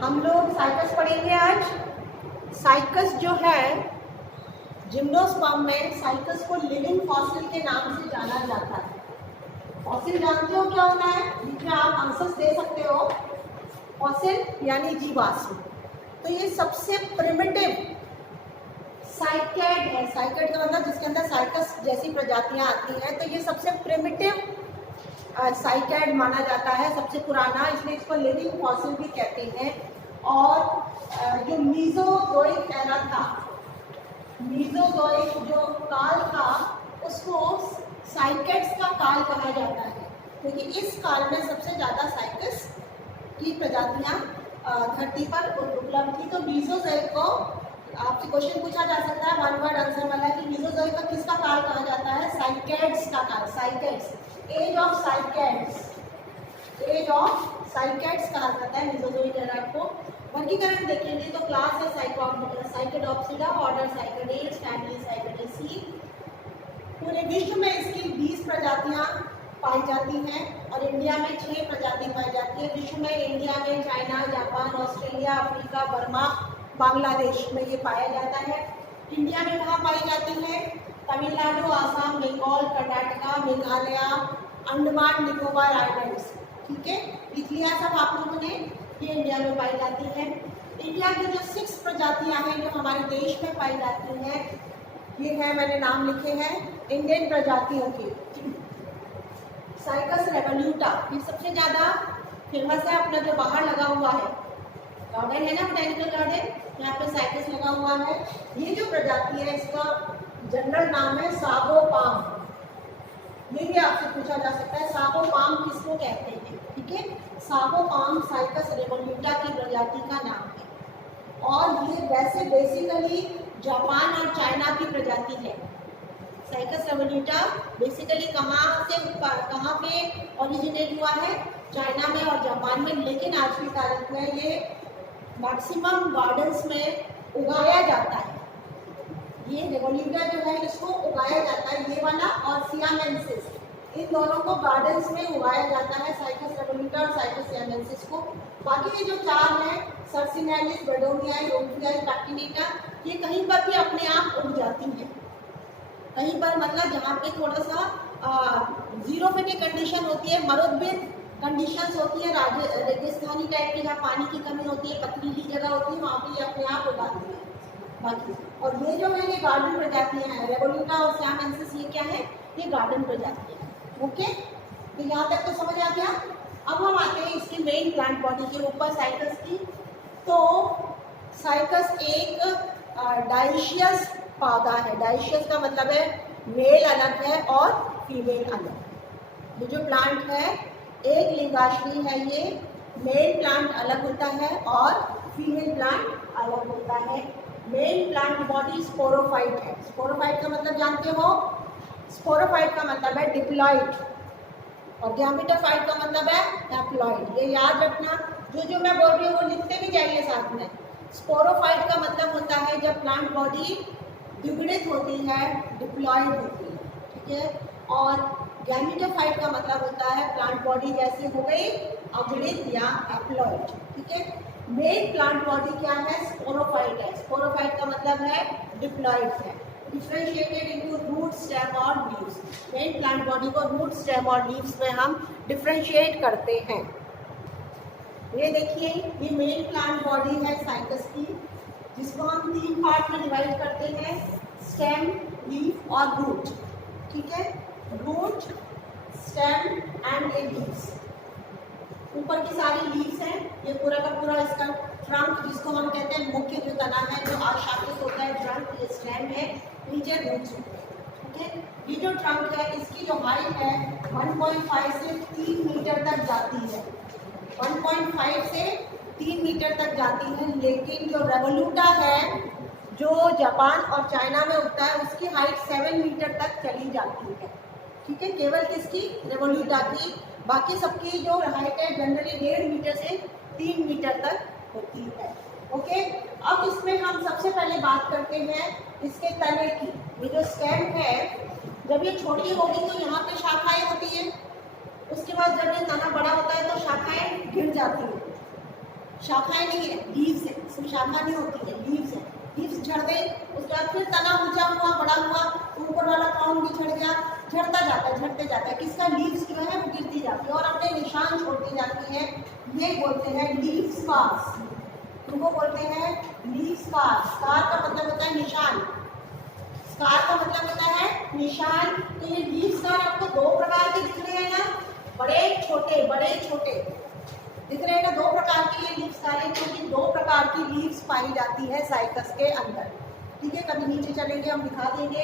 हम लोग साइकस पढ़ेंगे आज। साइकस जो है जिम्नोस्पर्म में, साइकस को लिविंग फॉसिल के नाम से जाना जाता है। फॉसिल जानते हो क्या होता है? जिसमें आप आंसर्स दे सकते हो। फॉसिल यानी जीवाश्म। तो ये सबसे प्रिमिटिव साइकैड है। साइकैड का मतलब जिसके अंदर साइकस जैसी प्रजातियां आती हैं। तो ये सबसे प्रिमिटिव साइकैड माना जाता है, सबसे पुराना, इसलिए इसको लिविंग फॉसिल भी कहते हैं। और जो मीजोजोइक एरा था, मीजोजोइक जो काल था, उसको साइकैड्स का काल कहा जाता है, क्योंकि इस काल में सबसे ज़्यादा साइकस की प्रजातियां धरती पर उपलब्ध थी। तो मीजोजोइक को आपसे क्वेश्चन पूछा जा सकता है, वन वर्ड आंसर वाला, कि मीजोजोइक का किसका काल कहा जाता है? साइकैड्स का काल। Cycads, as of cycads, as of cycads कहा जाता है मीजोजोइक एरा को। वर्गीकरण देखेंगे तो क्लास है साइकेडोप्सिडा, ऑर्डर साइकेडेट्स, फैमिली साइकेडेसी। पूरे विश्व में इसकी 20 प्रजातियां पाई जाती हैं और इंडिया में 6 प्रजाति पाई जाती है। विश्व में इंडिया में China, Japan, Australia, Africa, Burma, Bangladesh में ये पाया जाता है। इंडिया में कहाँ पाई जाती है? तमिलनाडु, आसाम, बंगाल, कर्नाटका, मेघालय, अंडमान निकोबार आइलैंड्स। ठीक है, लिख लिया सब आप लोगों ने? ये इंडिया में पाई जाती है। इंडिया की जो 6 प्रजातियां हैं जो हमारे देश में पाई जाती हैं, ये है, मैंने नाम लिखे हैं इंडियन प्रजातियों के। साइकस रेवोल्यूटा, ये सबसे ज़्यादा फेमस है, अपना जो बाहर लगा हुआ है गार्डन है ना, बोटैनिकल गार्डन, यहाँ पे साइकस लगा हुआ है। ये जो प्रजाति है इसका जनरल नाम है सागो पाम। ये भी आपसे पूछा जा सकता है, सागो पाम किसको कहते हैं? ठीक है, सागो पाम साइकस रेवोल्यूटा की प्रजाति का नाम है। और ये वैसे बेसिकली जापान और चाइना की प्रजाति है। साइकस रेवोल्यूटा बेसिकली कहाँ पे ओरिजिनेट हुआ है? चाइना में और जापान में, लेकिन आज की तारीख में ये मैक्सिमम गार्डन्स में उगाया जाता है। ये रेवोल्यूटा जो है इसको उगाया जाता है, ये वाला और सियामेंसिस, इन दोनों को गार्डन्स में उगाया जाता है, साइकस रेवोल्यूटा और साइकस सियामेंसिस को। बाकी ये जो 4 हैं, सर्सिनेलिस, बेडोनियाई, रोम्फियाई, पैक्टिनेटा, ये कहीं पर भी अपने आप उग जाती हैं। कहीं पर मतलब जहाँ पे थोड़ा सा जीरोफिटिक कंडीशन होती है, मरुद्भिद कंडीशंस होती है, रेगिस्तानी टाइप की जहाँ पानी की कमी होती है, पथरीली जगह होती है, वहाँ पे ये अपने आप उगाती है। बाकी और ये जो है ये गार्डन प्रजातियां हैं, रेवोल्यूटा और सियामेंसिस, ये क्या है? ये गार्डन प्रजातियां हैं। ओके, तो यहाँ तक तो समझ आ गया। अब हम आते हैं इसकी मेन प्लांट बॉडी के ऊपर, साइकस की। तो साइकस एक डाइशियस पौधा है। डाइशियस का मतलब है मेल अलग है और फीमेल अलग। ये जो प्लांट है एक लिंगाश्री है, ये मेल प्लांट अलग होता है और फीमेल प्लांट अलग होता है। मेन प्लांट बॉडी स्पोरोफाइट है। स्पोरोफाइट का मतलब जानते हो? स्पोरोफाइट का मतलब है डिप्लॉइड और गैमेटोफाइट का मतलब है हैप्लॉइड। ये याद रखना, जो मैं बोल रही हूँ वो लिखते भी जाइए साथ में। स्पोरोफाइट का मतलब होता है जब प्लांट बॉडी द्विगुणित होती है, डिप्लॉइड होती है। ठीक है, और गैमेटोफाइट का मतलब होता है प्लांट बॉडी जैसे हो गई अगुणित या हैप्लॉइड। ठीक है, मेन प्लांट बॉडी क्या है? स्पोरोफाइट है। स्पोरोफाइट का मतलब है डिप्लॉइड है। डिफरेंशिएटेड इनटू रूट, स्टेम और लीव्स। मेन प्लांट बॉडी को रूट, स्टेम और लीव्स में हम डिफरेंशिएट करते हैं। ये देखिए, ये मेन प्लांट बॉडी है साइकस की, जिसको हम 3 पार्ट में डिवाइड करते हैं, स्टेम, लीफ और रूट। ठीक है, root, stem and a leaves. ऊपर की सारी लीव्स हैं, ये पूरा का पूरा इसका ट्रंक, जिसको हम कहते हैं मुख्य जो तना है, जो आशाखित होता है ट्रंक, ये स्टेम है, नीचे रूट्स होते हैं। ठीक है, ये जो ट्रंक है इसकी जो हाइट है 1.5 से 3 मीटर तक जाती है। 1.5 से 3 मीटर तक जाती है, लेकिन जो रेवोल्यूटा है जो जापान और चाइना में उगता है, उसकी हाइट 7 मीटर तक चली जाती है। ठीक है, केवल किसकी? रेवोल्यूटा की। बाकी सबकी जो हाइट है जनरली 1.5 मीटर से 3 मीटर तक होती है। ओके, अब इसमें हम सबसे पहले बात करते हैं इसके तने की। ये जो स्टेम है, जब ये छोटी होगी तो यहाँ पे शाखाएं होती है, उसके बाद जब ये तना बड़ा होता है तो शाखाएं गिर जाती हैं। शाखाएं नहीं है, लीव्स है, इसमें शाखा नहीं होती है, लीव्स है। लीव्स झड़ गई, उसके बाद फिर तना ऊंचा हुआ, बड़ा हुआ, ऊपर वाला क्राउन भी झड़ गया, झड़ता जाता है, झड़ते जाता है। किसका? लीव्स जो है वो गिरती जाती है और अपने निशान छोड़ती जाती है। ये बोलते हैं लीव स्कार्स, उनको बोलते हैं लीव स्कार। स्कार का मतलब होता है निशान, स्कार का मतलब होता है निशान। तो ये लीव स्कार आपको दो प्रकार के दिख रहे हैं ना, बड़े छोटे, बड़े छोटे दिख रहे हैं ना, दो प्रकार की ये लीव स्कार है, क्योंकि दो प्रकार की लीव्स पाई जाती है साइकस के अंदर। ठीक है, कभी नीचे चलेंगे हम दिखा देंगे।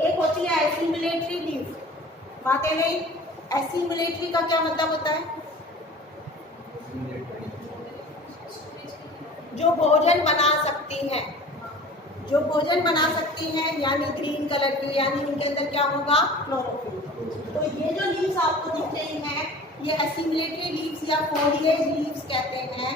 एक होती है एसिमुलेटरी लीव, बातें नहीं। एसिमुलेटरी का क्या मतलब होता है? जो भोजन बना सकती हैं, जो भोजन बना सकती हैं, यानी ग्रीन कलर की, यानी इनके अंदर क्या होगा? क्लोरोफिल। तो ये जो लीव्स आपको दिख रही हैं, ये एसिमुलेटरी लीव्स या फोलिएज लीव्स कहते हैं।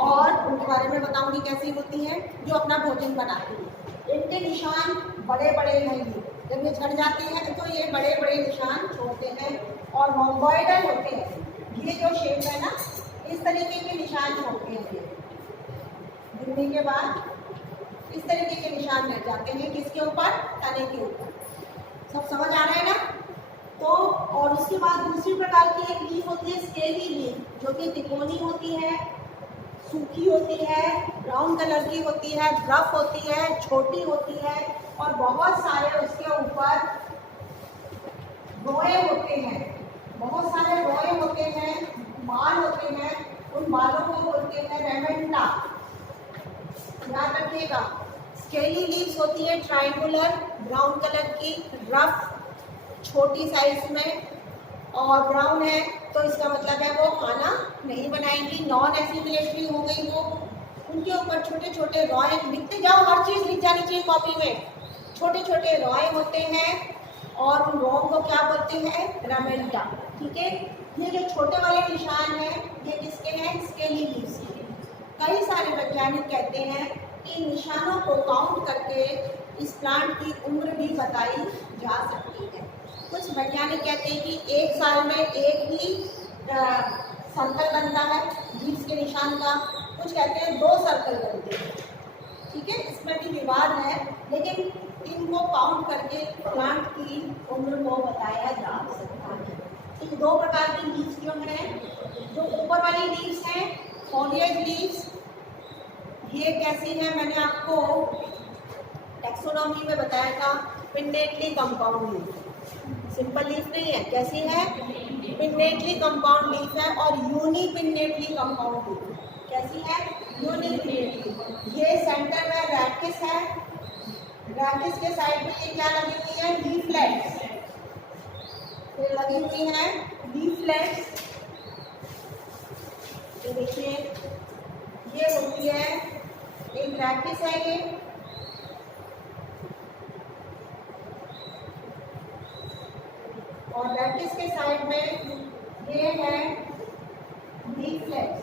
और उनके बारे में बताऊंगी कैसी होती हैं, जो अपना भोजन बनाती है। इनके निशान बड़े बड़े हैं, ये जब ये झड़ जाते हैं तो ये बड़े बड़े निशान छोड़ते हैं और रोम्बॉइडल होते हैं। ये जो शेप है ना, इस तरीके के निशान छोड़ते हैं। गिरने के बाद इस तरीके के निशान रह जाते हैं, किसके ऊपर? तने के ऊपर। सब समझ आ रहा है ना? तो और उसके बाद दूसरी प्रकार की एक लीफ होती है स्केली लीफ, जो कि तिकोनी होती है, सूखी होती है, ब्राउन कलर की होती है, रफ होती है, छोटी होती है और बहुत सारे उसके ऊपर रोए होते हैं, बहुत सारे रोए होते हैं, बाल होते हैं। उन बालों को बोलते हैं रेमेंटा। याद रखिएगा, स्केली लीव्स होती है ट्रायंगुलर, ब्राउन कलर की, रफ, छोटी साइज में और ब्राउन है, तो इसका मतलब है वो खाना नहीं बनाएंगी, नॉन एसिमुलेटरी हो गई वो। उनके ऊपर छोटे छोटे रॉय, लिखते जाओ, हर चीज़ लिख जानी चाहिए कॉपी में। छोटे छोटे रॉय होते हैं और उन रॉ को क्या बोलते हैं? रमेंटा। ठीक है, ये जो छोटे वाले निशान हैं, ये किसके हैं? स्केली लीव्स के। कई सारे वैज्ञानिक कहते हैं कि इन निशानों को काउंट करके इस प्लांट की उम्र भी बताई जा सकती है। कुछ वैज्ञानिक कहते हैं कि एक साल में एक ही सर्कल बनता है लीव्स के निशान का, कुछ कहते हैं 2 सर्कल बनते हैं। ठीक है, इसमें भी विवाद है, लेकिन इनको काउंट करके प्लांट की उम्र को बताया जा सकता है। तो 2 प्रकार की लीव्स जो हैं, जो ऊपर वाली लीव्स हैं फोलिएज लीव्स, ये कैसी है? मैंने आपको टैक्सोनॉमी में बताया था, pinnately compound leaf. Simple leaf नहीं है, कैसी है? पिन्नेटली कंपाउंड लीफ है और यूनिपिन्नेटली कंपाउंड लीफ। कैसी है? यूनिपिन्नेटली। ये सेंटर में रैकिस है, रैकिस के साइड में ये क्या लगी हुई है? लीफलेट्स। ये लगी हुई है लीफलेट्स। ये देखिए, ये होती है एक रैकिस है ये, और रैकिस के साइड में ये है लीफलेट्स।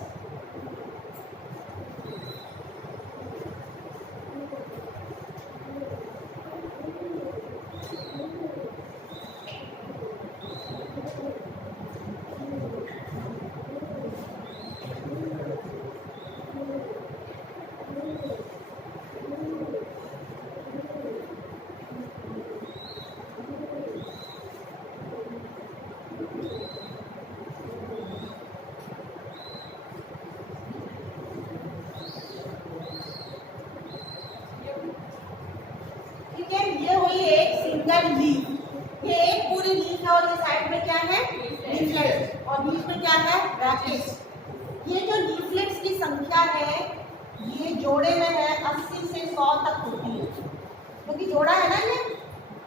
ये हुई एक सिंगल लीफ, ये एक पूरी लीफ है और ये साइड में क्या है? लीफलेट्स, और बीच में क्या है? रैकिस। ये जो लीफलेट्स की संख्या है, ये जोड़े में है 80 से 100 तक होती है, क्योंकि जोड़ा है ना ये,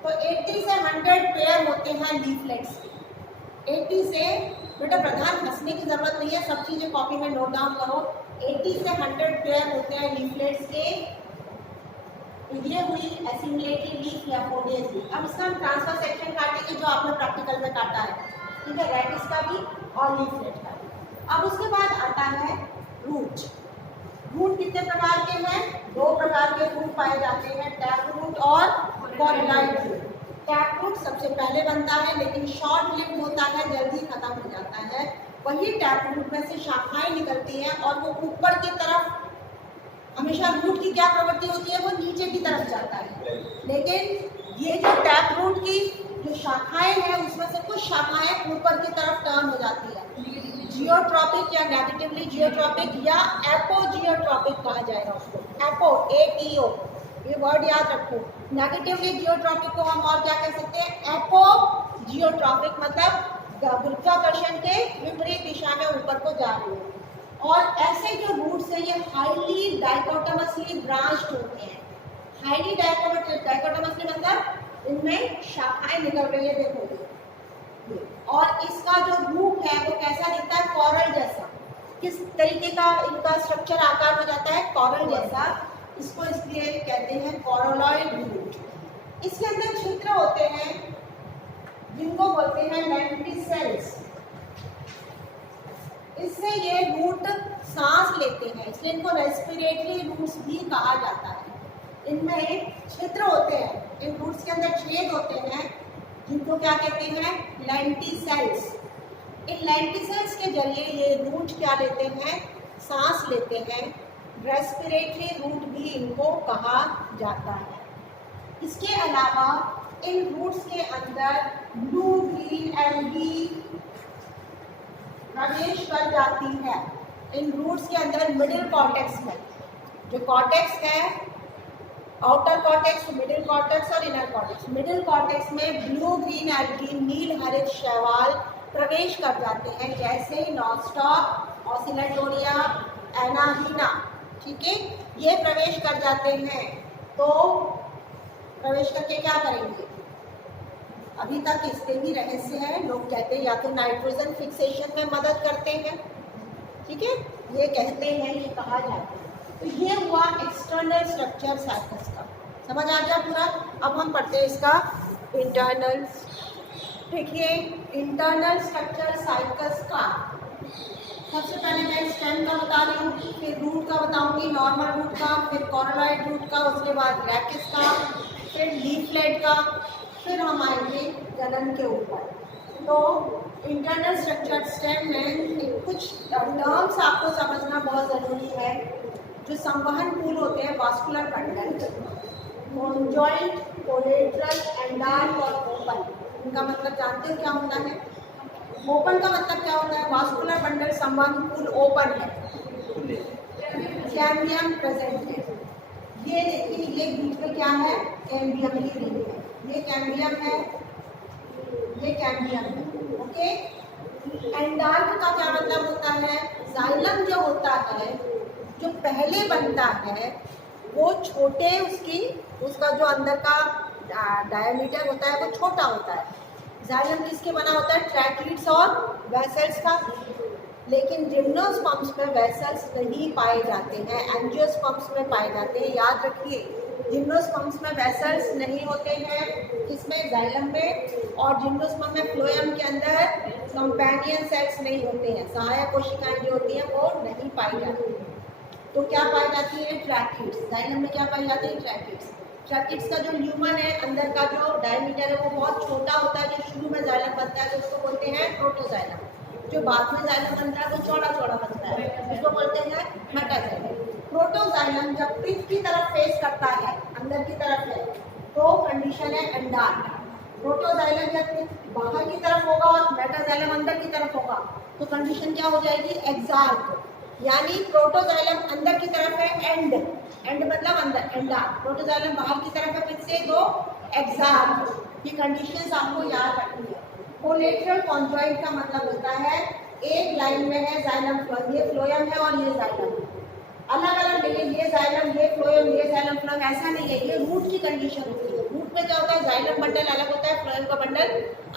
तो 80 से 100 पेयर होते हैं लीफलेट्स के। 80 से, बेटा प्रधान हंसने की जरूरत नहीं है, सब चीजें कॉपी में नोट डाउन करो। 80 से 100 पेयर होते हैं लीफलेट्स के। ये हुई एसिमुलेटरी लीफ या फोलिएज लीफ। अब इसका हम ट्रांसफर सेक्शन काटेंगे, जो आपने प्रैक्टिकल में काटा है। ठीक है, रैकिस का भी और लीफलेट का भी। अब उसके बाद आता है रूट। रूट कितने प्रकार के हैं? 2 प्रकार के रूट पाए जाते हैं, टैप रूट और कॉर्डिलाइट रूट। टैप रूट सबसे पहले बनता है, लेकिन शॉर्ट लिव्ड होता है, जल्दी खत्म हो जाता है। वही टैप रूट में से शाखाएं निकलती हैं और वो ऊपर की तरफ, हमेशा रूट की क्या प्रवृत्ति होती है, वो नीचे की तरफ जाता है। लेकिन ये जो टैप रूट की जो शाखाएं हैं उसमें से कुछ शाखाएं ऊपर की तरफ टर्न हो जाती है, जियोट्रॉपिक या नेगेटिवली जियोट्रॉपिक या एपोजियोट्रॉपिक कहा जाएगा उसको। एपो, APO, ये वर्ड याद रखो। नेगेटिवली जियोट्रॉपिक को हम और क्या कह सकते हैं, एपोजियोट्रॉपिक, मतलब गुरुत्वाकर्षण के विपरीत दिशा में ऊपर को जा रही है। और ऐसे जो रूट्स हैं ये हाईली डाइकोटोमसली ब्रांच्ड होते हैं। हाईली डाइकोटोमसली मतलब इनमें शाखाएं निकल रही है, देखो। और इसका जो रूप है वो कैसा दिखता है, कॉरल जैसा। किस तरीके का इनका स्ट्रक्चर आकार हो जाता है, कॉरल जैसा। इसको इसलिए कहते हैं कॉरलॉइड रूट। इसके अंदर छिद्र होते हैं जिनको बोलते हैं लेंटिसेल्स। इससे ये रूट सांस लेते हैं, इसलिए इनको रेस्पिरेटरी रूट्स भी कहा जाता है। इनमें छिद्र होते हैं, इन रूट्स के अंदर छेद होते हैं जिनको क्या कहते हैं, लेंटिसेल्स। इन लेंटिसेल्स के जरिए ये रूट क्या लेते हैं, सांस लेते हैं। रेस्पिरेटरी रूट भी इनको कहा जाता है। इसके अलावा इन रूट्स के अंदर ब्लू ग्रीन एल्गी प्रवेश कर जाती है। इन रूट्स के अंदर मिडिल कॉर्टेक्स में, जो कॉर्टेक्स है, आउटर कॉर्टेक्स, मिडिल कॉर्टेक्स और इनर कॉर्टेक्स। मिडिल कॉर्टेक्स में ब्लू ग्रीन एल्गी, नील हरित शैवाल प्रवेश कर जाते हैं, जैसे नॉस्टॉक, ऑसिलेटोरिया, एनाहीना। ठीक है, ये प्रवेश कर जाते हैं। तो प्रवेश करके क्या करेंगे, अभी तक इसके भी रहस्य है। लोग कहते हैं या तो नाइट्रोजन फिक्सेशन में मदद करते हैं, ठीक है, ये कहते हैं, ये कहा जाता है। तो ये हुआ एक्सटर्नल स्ट्रक्चर साइकस का, समझ आ गया पूरा। अब हम पढ़ते हैं इसका इंटरनल। देखिए इंटरनल स्ट्रक्चर साइकस का, सबसे पहले मैं स्टेम का बता रही हूँ, फिर रूट का बताऊंगी, नॉर्मल रूट का, फिर कॉरलॉइड रूट का, उसके बाद रैकिस का, फिर लीफलेट का, फिर हम आएंगे जनन के ऊपर। तो इंटरनल स्ट्रक्चर स्टेम में कुछ टर्म्स आपको समझना बहुत ज़रूरी है। जो संवहन पुल होते हैं, वास्कुलर बंडल, कॉन्जॉइंट, कोलेट्रल, एंडार्क और ओपन, इनका मतलब जानते हो क्या होता है। ओपन का मतलब क्या होता है, वास्कुलर बंडल संवहन पुल ओपन है, कैम्बियम प्रेजेंट है। ये देखिए, ये बीच में क्या है, कैम्बियम की रिंग है, ये कैम्बियम है, ये कैम्बियम है। ओके, एंडार्क का क्या मतलब होता है, जाइलम जो होता है, जो पहले बनता है, वो छोटे उसका जो अंदर का डायमीटर होता है वो छोटा होता है। जाइलम किसके बना होता है, ट्रैकिड्स और वेसल्स का। लेकिन जिम्नोस्पर्म्स में वेसल्स नहीं पाए जाते हैं, एंजियोस्पर्म्स में पाए जाते हैं। याद रखिए, जिम्नोस्पर्म्स में वेसल्स नहीं होते हैं, किसमें, जाइलम में। और जिम्नोस्पर्म में फ्लोएम के अंदर कंपेनियन सेल्स नहीं होते हैं, सहायक कोशिकाएं जो होती हैं वो नहीं पाई जाती हैं। तो क्या पाई जाती है, ट्रैकिड्स। जाइलम में क्या पाई जाती है, ट्रैकिड्स। ट्रैकिड्स का जो ल्यूमन है, अंदर का जो डायमीटर है वो बहुत छोटा होता है। जो शुरू में जाइलम बनता है तो उसको बोलते हैं प्रोटोजाइलम। जो बाद में जाइलम बनता है वो चौड़ा चौड़ा बनता है, उसको बोलते हैं मेटाजाइलम। प्रोटोजाइलम जब पृष्ठ की तरफ फेस करता है, अंदर की तरफ है, तो कंडीशन है एंडार्क। प्रोटोजाइलम जब बाहर की तरफ होगा और मेटाजाइलम अंदर की तरफ होगा तो कंडीशन क्या हो जाएगी, एक्सार्क। यानी प्रोटोजाइलम अंदर की तरफ है, एंड मतलब अंदर, एंडार्क। प्रोटोजाइलम बाहर की तरफ है, फिर से दो, एक्सार्क। ये कंडीशंस आपको याद रखनी है। कोलेटरल कॉन्जॉइंट का मतलब होता है एक लाइन में है जाइलम फ्लोएम, ये फ्लोएम है और ये जाइलम है, अलग अलग नहीं है, ये जाइलम, ये फ्लोएम, ये जाइलम फ्लोएम, ऐसा नहीं है। ये रूट की कंडीशन होती है। रूट में क्या होता है, जाइलम बंडल अलग होता है, फ्लोएम का बंडल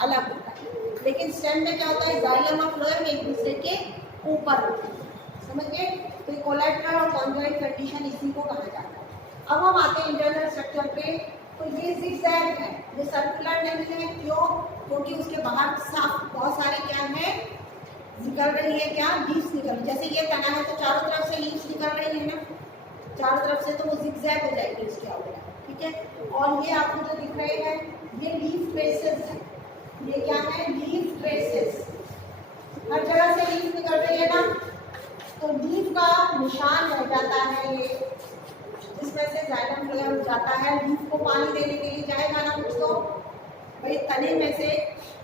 अलग होता है। लेकिन स्टेम में क्या होता है, जाइलम और फ्लोएम एक दूसरे के ऊपर होते हैं, समझ गए। तो कोलेटरल और कॉन्जॉइंट कंडीशन इसी को कहा जाता है। अब हम आते हैं इंटरनल स्ट्रक्चर पे। तो ये जिगजैग है, ये सर्कुलर नहीं है, क्यों, क्योंकि उसके बाहर साफ बहुत सारे क्या है, निकल रही है, क्या, लीव्स निकल रही है। जैसे ये तना है तो चारों तरफ से लीव्स निकल रही है ना, चारों तरफ से, तो वो जिगजैग हो जाएगी इसके ऊपर, ठीक है। और ये आपको जो दिख रहे हैं ये लीफ ट्रेसेस है, ये क्या है, लीफ ट्रेसेस। हर जगह से लीफ निकल रही है ना, तो लीफ का निशान रह जाता है ये, जिसमें से जाइलम फ्लोएम जाता है। लीफ को पानी देने के लिए जाएगा ना कुछ, तो भाई तने में से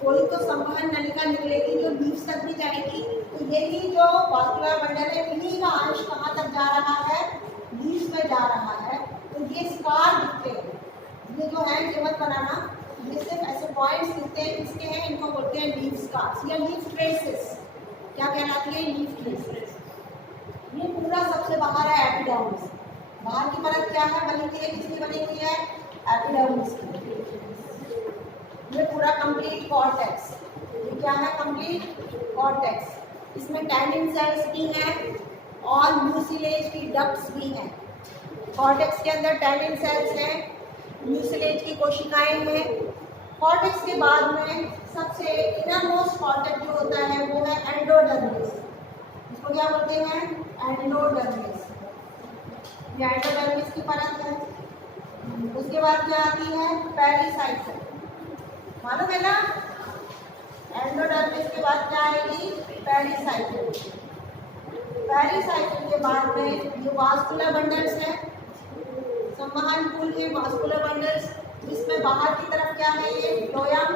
कोई तो संवहन नलिका निकलेगी जो लीव्स तक भी जाएगी। तो यही जो वास्कुलर बंडल है, इन्हीं का अंश कहाँ तक जा रहा है, लीव्स में जा रहा है। तो ये स्कार दिखते हैं, ये जो है ये मत बनाना, ये सिर्फ ऐसे पॉइंट्स दिखते हैं, किसके हैं, इनको बोलते हैं लीफ स्कार्स या लीफ ट्रेसेस। क्या कहलाती है, लीफ ट्रेसेस। ये पूरा सबसे बाहर है एपिडर्मिस। बाहर की परत क्या है बनी हुई है, किसकी बनी हुई है, एपिडर्मिस की। ये पूरा कंप्लीट कॉर्टेक्स, ये क्या है, कंप्लीट कॉर्टेक्स। इसमें टैनिन सेल्स भी हैं और म्यूसिलेज की डक्ट्स भी हैं। कॉर्टेक्स के अंदर टैनिन सेल्स हैं, म्यूसिलेज की कोशिकाएं हैं। कॉर्टेक्स के बाद में सबसे इनरमोस्ट कॉर्टेक्स जो होता है वो है एंडोडर्मिस। इसको क्या बोलते हैं, एंडोडर्मिस। ये एंडोडर्मिस की परत है। उसके बाद क्या आती है, पेरिसाइकिल। मालूम है ना, एंडोडर्मिस के बाद क्या आएगी, पेरिसाइकिल। पेरिसाइकिल के बाद में ये वास्कुलर बंडल्स है, संवहन पुल के वास्कुलर बंडल्स, जिसमें बाहर की तरफ क्या है, ये फ्लोएम,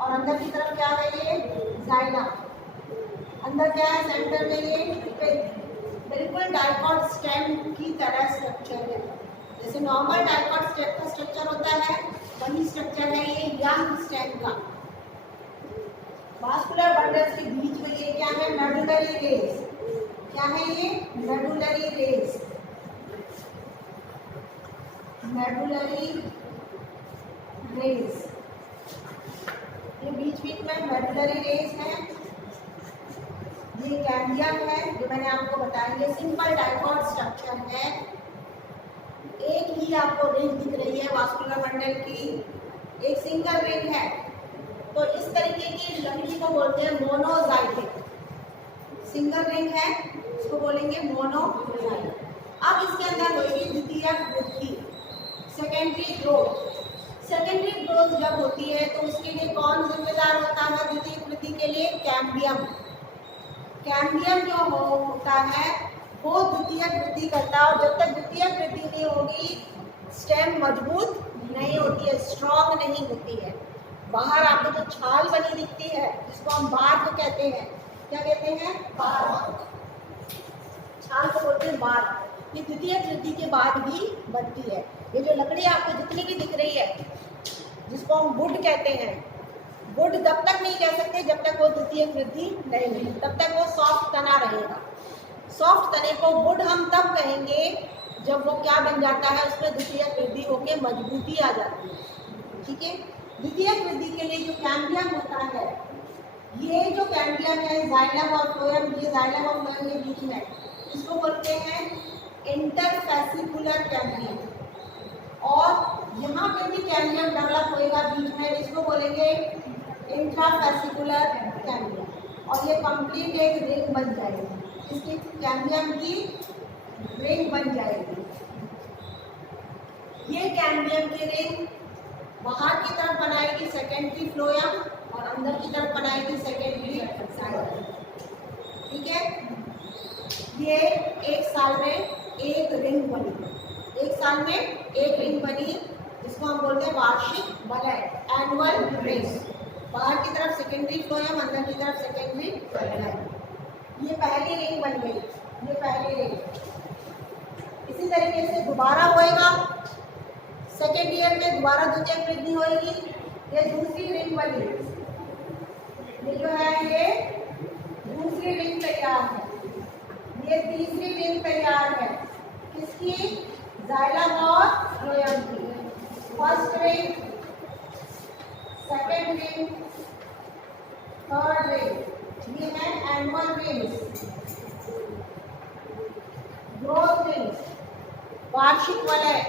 और अंदर की तरफ क्या है, ये जाइलम। अंदर क्या है, सेंटर में ये बिल्कुल डाइकॉट स्टेम की तरह स्ट्रक्चर है। जैसे नॉर्मल डाइकॉट स्टेम का स्ट्रक्चर होता है, वही स्ट्रक्चर है ये यंग स्टेम का। वास्कुलर बंडल्स के बीच में ये क्या है, मेडुलरी रेस। क्या है ये, मेडुलरी रेस। मेडुलरी रेस, ये बीच बीच में मेडुलरी रेस है। ये कैम्बियम है जो मैंने आपको बताया, ये सिंपल डाइकॉट स्ट्रक्चर है। एक ही आपको रिंग दिख रही है वास्कुलर बंडल की, एक सिंगल रिंग है। तो इस तरीके की लकड़ी को बोलते हैं मोनोजाइटिक। सिंगल रिंग है, इसको बोलेंगे मोनोजाइटिक। अब इसके अंदर होगी द्वितीयक वृद्धि, सेकेंडरी ग्रोथ। सेकेंडरी ग्रोथ जब होती है तो उसके लिए कौन जिम्मेदार होता है, द्वितीयक वृद्धि के लिए, कैम्बियम। कैम्बियम जो होता है वो द्वितीयक वृद्धि करता है, और जब तक द्वितीयक वृद्धि नहीं होगी स्टेम मजबूत नहीं होती है, स्ट्रॉन्ग नहीं होती है। बाहर आपको जो छाल बनी दिखती है, जिसको हम बार्क कहते हैं, क्या कहते हैं, बार्क। छाल को बोलते हैं बार्क। ये द्वितीयक वृद्धि के बाद भी बनती है। ये जो लकड़ी आपको जितनी भी दिख रही है, जिसको हम वुड कहते हैं, वुड तब तक नहीं कह सकते जब तक वो द्वितीयक वृद्धि नहीं हुई, तब तक वो सॉफ्ट तना रहेगा। सॉफ्ट तने को वुड हम तब कहेंगे जब वो क्या बन जाता है, उसमें द्वितीयक वृद्धि होकर मजबूती आ जाती है। ठीक है, द्वितीयक वृद्धि के लिए जो कैम्बियम होता है, ये जो कैम्बियम है जाइलम और फ्लोएम, ये जाइलम और फ्लोएम के बीच में, इसको बोलते हैं इंटरफेसिकुलर कैम्बियम। और यहाँ पे भी कैम्बियम डेवलप होएगा बीच में, इसको बोलेंगे इंट्राफेसिकुलर कैम्बियम। और ये कंप्लीट एक रिंग बन जाएगी, इसकी कैम्बियम की रिंग बन जाएगी। ये कैम्बियम की रिंग बाहर की तरफ बनाएगी सेकेंडरी फ्लोएम, और अंदर की तरफ बनाएगी सेकेंडरी जाइलम। ठीक है, ये एक साल में एक रिंग बनी, एक साल में एक रिंग बनी, जिसको हम बोलते हैं वार्षिक वलय, एनुअल रिंग। बाहर की तरफ सेकेंडरी फ्लोएम, अंदर की तरफ सेकेंडरी जाइलम। ये पहली रिंग बन गई, ये पहली रिंग। इसी तरीके से दोबारा होएगा, सेकेंड ईयर में दोबारा द्वितीयक वृद्धि होएगी, ये दूसरी रिंग बनी। ये जो है ये दूसरी रिंग तैयार है, ये तीसरी रिंग तैयार है, किसकी, जाइलम और फ्लोएम की। First ring, second ring, third ring, ये है एनुअल रिंग्स। ग्रोथ रिंग्स, वार्षिक वलय,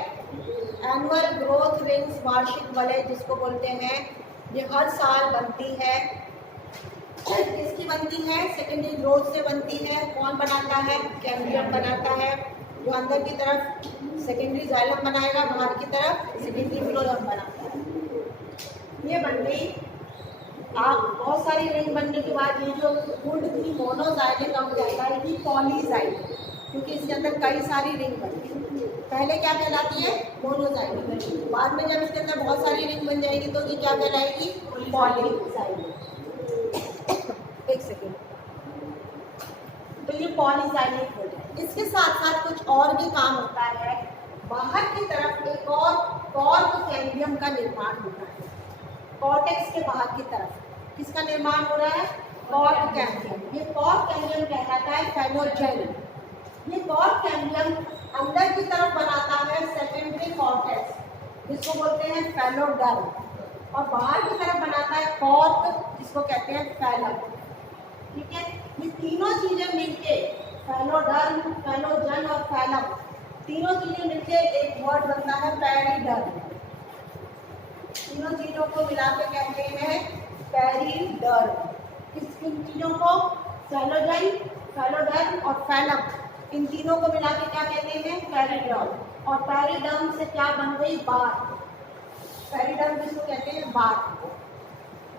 एनुअल ग्रोथ रिंग्स, वार्षिक वलय जिसको बोलते हैं, ये हर साल बनती है। किसकी बनती है, सेकेंडरी ग्रोथ से बनती है। कौन बनाता है, कैम्बियम बनाता है, जो अंदर की तरफ सेकेंडरी जाइलम बनाएगा, बाहर की तरफ सेकेंडरी फ्लोएम बनाता है। ये बन गई आप बहुत सारी रिंग बनने के बाद ये जो वुड थी मोनोजाइलेट अब कहलाएगी पॉलीजाइलेट, क्योंकि इसके अंदर कई सारी रिंग बनती है। पहले क्या कहलाती है? मोनोजाइलेट। बाद में जब इसके अंदर बहुत सारी रिंग बन जाएगी तो ये क्या कहलाएगी? पॉलीजाइलेट। एक सेकेंड। तो ये पॉलीजाइलेट हो जाए। इसके साथ साथ कुछ और भी काम होता है। बाहर की तरफ एक और कॉर्क कैम्बियम का निर्माण होता है। कॉर्टेक्स के बाहर की तरफ किसका निर्माण हो रहा है? Cork cambium. ये कॉर्क कैम्बियम कहलाता है फेनोजेल। ये कॉर्क कैम्बियम अंदर की तरफ बनाता है सेकेंडरी कॉर्टेक्स, जिसको बोलते हैं फेलोडर्म, और बाहर की तरफ बनाता है कॉर्क, जिसको कहते हैं फैलम। ठीक है, ये तीनों चीजें मिलके फेलोडर्म, फेलोजन और फैलम, तीनों चीजें मिलके एक वर्ड बनता है पेरिडर्म। तीनों चीजों को मिला के कहते हैं पेरिडर्म। किन चीजों को? फेलोजन, फेलोडर्म और फैलम, इन तीनों को मिला के क्या कहते हैं? पेरिडर्म। और पेरिडर्म से क्या बन गई? बार। पेरिडर्म जिसको कहते हैं बार।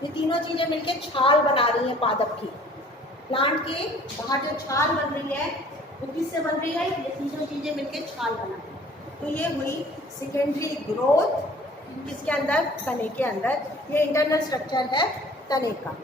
ये तीनों चीजें मिलके छाल बना रही है पादप की। प्लांट के बाहर जो छाल बन रही है वो किससे बन रही है? ये तीनों चीजें मिलके छाल बना रही है। तो ये हुई सेकेंडरी ग्रोथ किसके अंदर? तने के अंदर। ये इंटरनल स्ट्रक्चर है तने का।